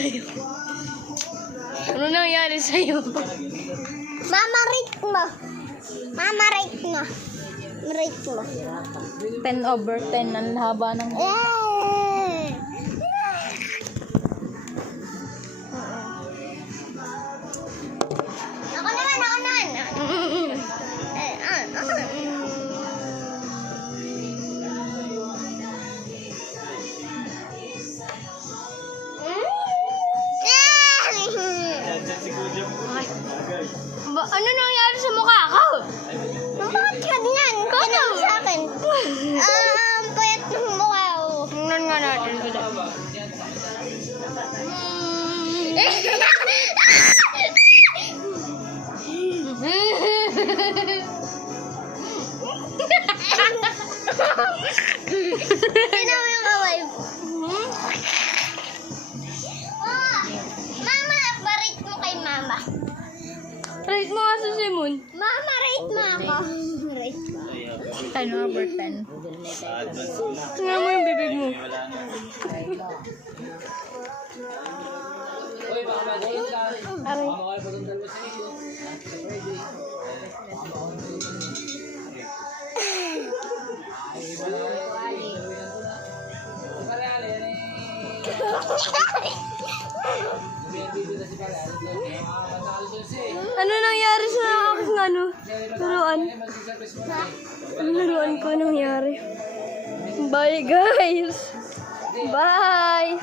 sa'yo? Ano nangyari sa'yo? Mama, rate mo. Mama, rate mo. Rate mo. 10/10 ang haba ng... Ako naman, ako naman. Ano nangyari sa mukha ko? Bakit ka ganyan? Ganyan sa akin. Payat ng mukha ko. Tingnan nga natin. Tignan mo yung kaway. Mama, rate mo kay mama. Rate mo nga sa Simon. Mama, rate mo ako. Rate mo. 10/10. Tingnan mo yung bibig mo. Ano nangyari sa aking laruan? Ang laruan ko nangyari. Bye guys! Bye!